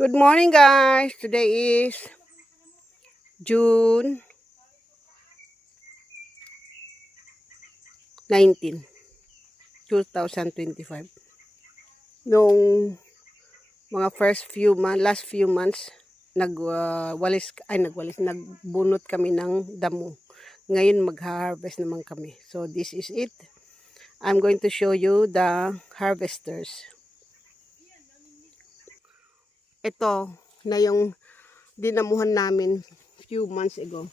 Good morning, guys. Today is June 19, 2025. Nung mga last few months, nagbunot kami ng damo. Ngayon mag-harvest naman kami. So this is it. I'm going to show you the harvesters. Ito na yung dinamuhan namin few months ago.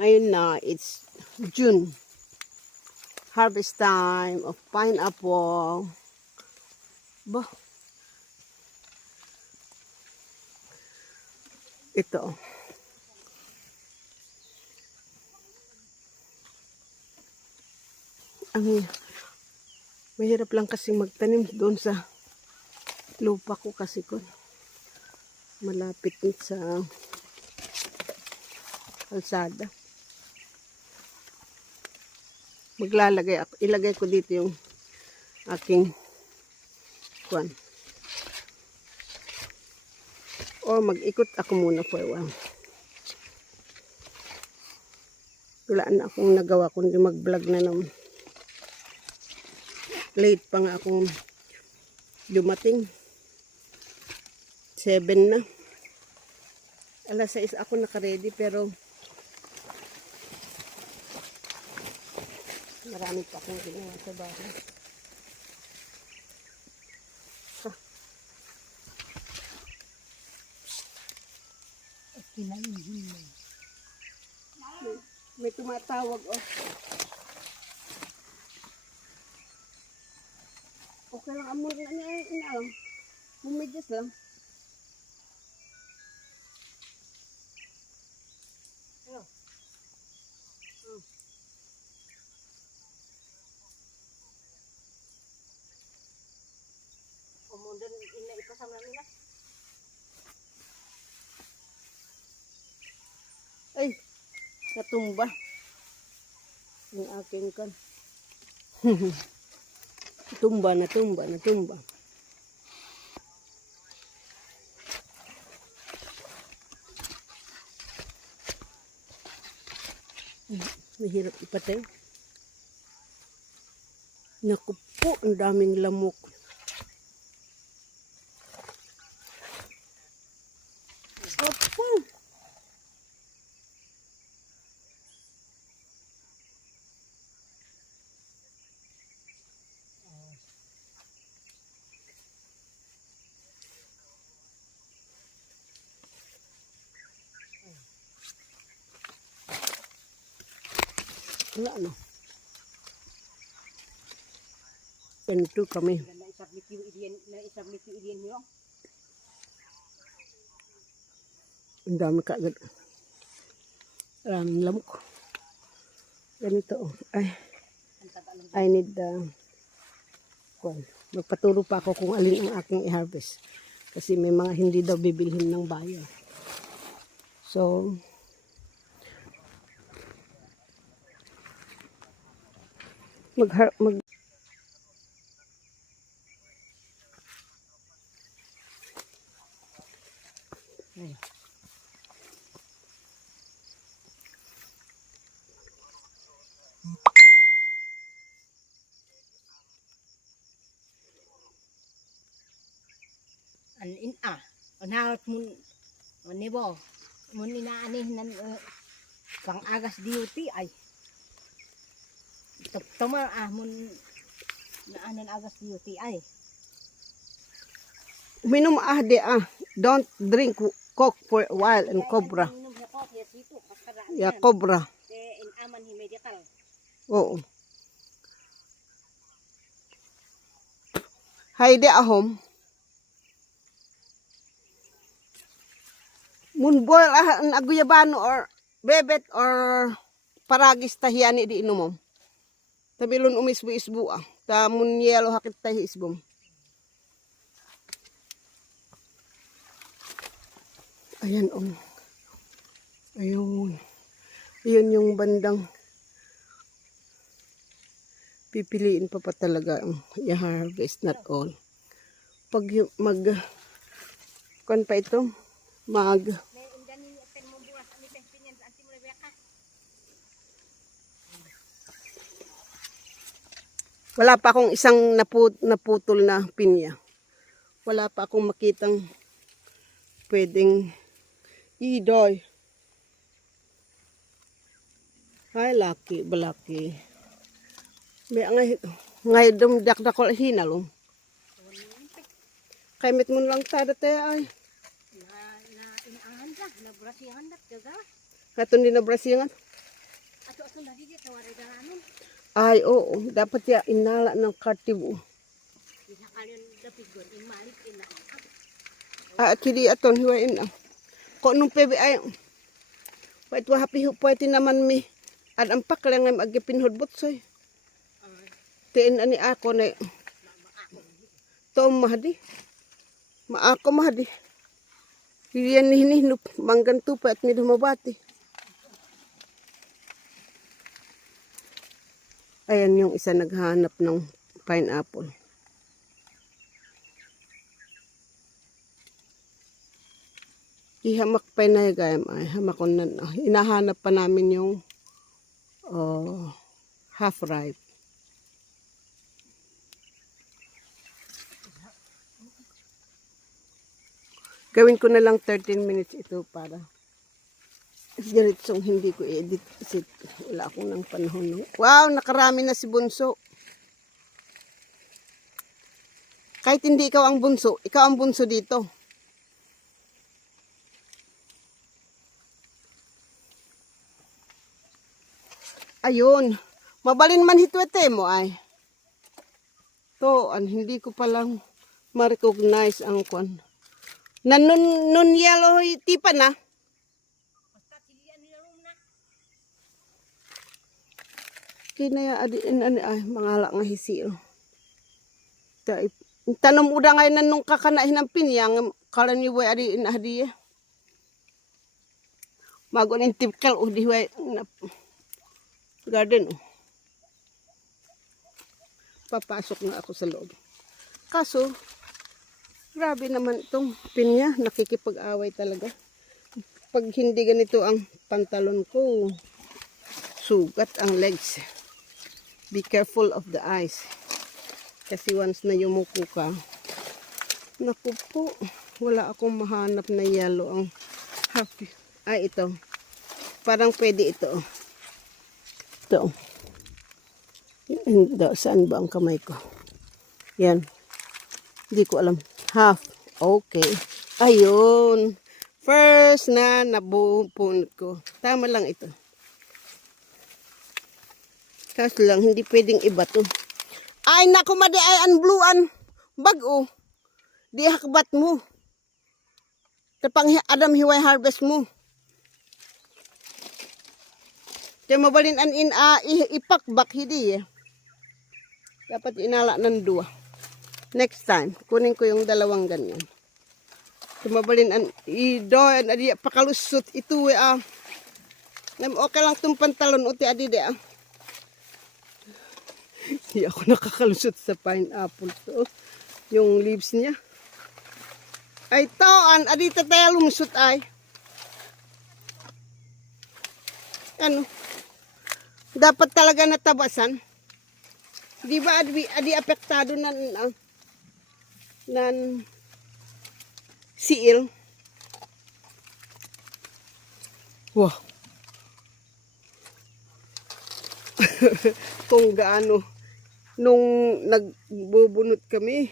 Ngayon na, it's June. Harvest time of pineapple. Bah. Ito. Ang mahirap lang kasi magtanim doon sa lupa ko kasi ko malapit sa kalsada. Ilagay ko dito yung aking kuwan. O mag-ikot ako muna for a while. Wala na akong nagawa kundi mag-vlog na naman. Late pa nga akong dumating. 7 na. Alas 6 ako naka-ready pero marami pa akong ginawa sa bahay. May tumatawag, oh. Okay lang, amor na niya, inalam. Bumidjas lang. Hello. Kemudian ini ipasam namin na. Ay, natumba. Yung aking kan. Natumba. Mahirap ipatay. Naku po, ang daming lamok. Opo. Wala na. Ganito kami. Ang dami kaagad. Maraming lamok. Ganito. I need magpaturo pa ako kung alin ang aking i-harvest. Kasi may mga hindi daw bibilhin ng buyer. So, Unhawat mun nibo mun inaani nan pang agas duty ay tama mun naanan agas duty ay uminom don't drink coke for a while and cobra. Ya cobra. in aman hi medical. Oo. Hayde ahom. Mun boil an aguyabano or bebet or paragis tahiyani di inumom. Tabilon umisbu-isbu ta mun yelo hakit tahi isbom. Ayan ayun. Ayun yung bandang pipiliin pa talaga ang i-harvest, not all. Pag Kan pa ito. Mag. Wala pa akong isang naputol na pinya. Wala pa akong makitang pwedeng idoy. Ay, laki, balaki. May ngay dum dakdakol hinalong. Kay mit mo lang tada tayo ay. Inaahan ka, nabrasihan dat gaga. Katon din na brasingan. Ato na di tawari daranon. Ay, oo. Dapat ya inala ng kartibo. Bisa kalian dapigon imalik ina. Kidi aton hiwain na. Ko nung pebe ay. Wait wa happy pwede naman mi. Ad ampak lang ang agipinhod butsoy. Tiin ani ako na. Tom mahdi. Maako mahdi. Iyan ni nup manggan tupa at mi dumabati. Ayan yung isa naghanap ng pineapple. Ihamak pa na gayam ay hamakon na. Hinahanap pa namin yung half ripe. Gawin ko na lang 13 minutes ito para diretsong hindi ko i-edit kasi wala akong ng panahon. Wow, nakarami na si Bunso. Kahit hindi ikaw ang bunso, ikaw ang bunso dito. Ayun. Mabalin man hitwete mo ay. To, hindi ko palang ma-recognize ang kwan. Nun yellow tipa na. Kinaya adiin ani ay mangala nga hisil. Tanom uda ngay nung kakanahin ng pinyang kalan ni way adiin hadiye. Magon in tipkal di way garden. Papasok na ako sa loob. Kaso grabe naman itong pinya, nakikipag-away talaga. Pag hindi ganito ang pantalon ko, sugat ang legs. Be careful of the eyes. Kasi once na yumuko ka, naku po, wala akong mahanap na yellow ang happy. Ay, ito. Parang pwede ito. Ito. Saan ba ang kamay ko? Yan. Hindi ko alam. Half. Okay. Ayun. First na nabupunot ko. Tama lang ito. Kaso lang, hindi pwedeng iba to. Ay, naku, madi ay unbluan. Bago. Di hakbat mo. Tapang Adam hiway harvest mo. Kaya mabalin an ipakbak, hindi eh. Dapat inala ng dua. Next time, kunin ko yung dalawang ganyan. Tumabalin ang idoy, adi pakalusot ito okay lang itong pantalon uti adi de Hindi ako nakakalusot sa pineapple to. Yung leaves niya. Ay taan, adi tataya lumusot ay. Ano? Dapat talaga natabasan. Di ba adi apektado nan seal. Wow. Kung gaano nung nagbubunot kami,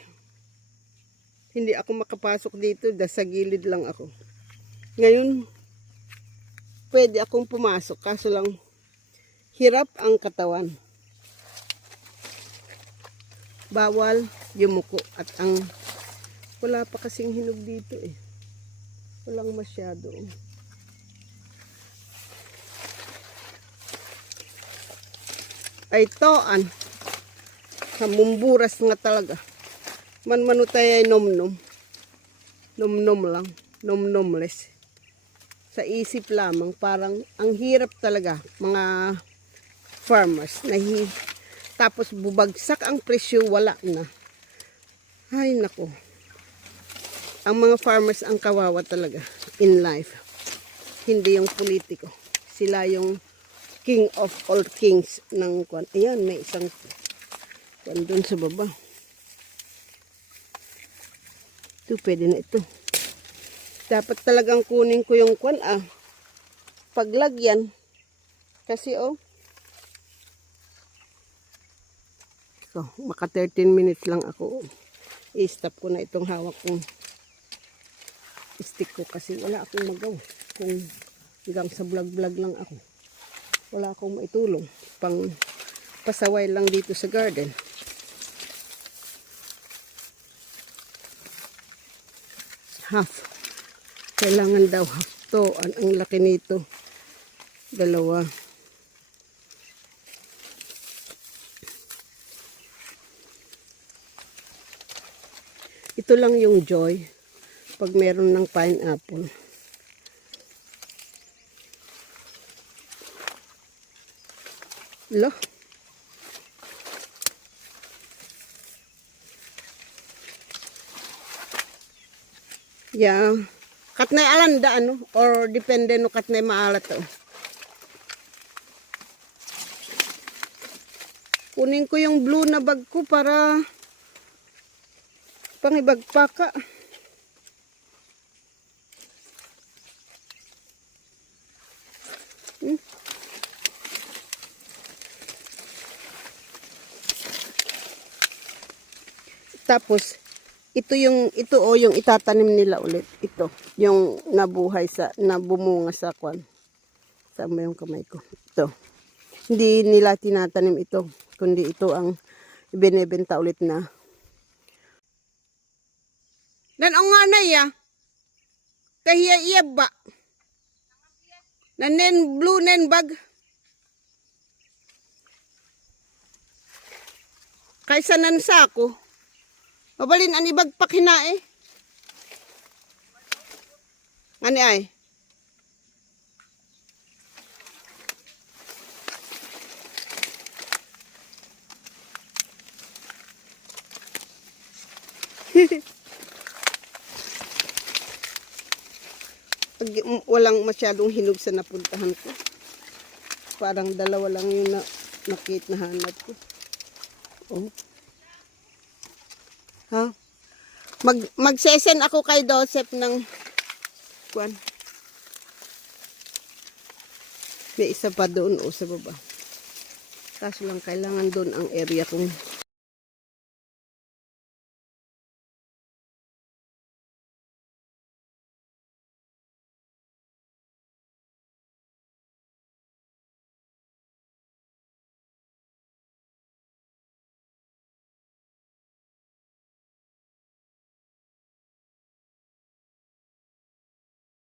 hindi ako makapasok dito, sa gilid lang ako. Ngayon, pwede akong pumasok, kaso lang hirap ang katawan. Bawal yumuko at ang wala pa kasing hinog dito eh. Walang masyado. Ay toan. Mumburas nga talaga. Manutay ay nom-nom. Nom-nom lang. Nom-nomless. Sa isip lamang parang ang hirap talaga mga farmers. Tapos bubagsak ang presyo, wala na. Ay nako. ang mga farmers ang kawawa talaga in life. Hindi yung politiko. Sila yung king of all kings ng kwan. Ayan, may isang kwan dun sa baba. Ito, pwede na ito. Dapat talagang kunin ko yung kwan paglagyan. Kasi so, maka 13 minutes lang ako. I-stop ko na itong hawak kong stick ko kasi wala akong magawa. Kung hanggang sa vlog-vlog lang ako. Wala akong maitulong. Pang pasaway lang dito sa garden. Half. Kailangan daw half to. Ang laki nito. Dalawa. Ito lang yung joy pag meron ng pineapple. Lo. Yeah. Katnay alanda or depende no katnay maalat to. Kunin ko yung blue na bag ko para pangibagpaka. Tapos ito yung itatanim nila ulit. Ito, yung nabumunga sa kwan. Sama yung kamay ko. Ito. Hindi nila tinatanim ito, kundi ito ang ibinebenta ulit na. Dan ang nga na ya. Kahiya iya ba? Nanen blue nen bag. Kaysa nan sako. Mabalin ani bagpak hinae. Ani ay. Walang masyadong hinog sa napuntahan ko. Parang dalawa lang yung nahanap ko. Oh. Ha? Magsesend ako kay Joseph ng kwan. May isa pa doon sa baba. Kaso lang kailangan doon ang area kong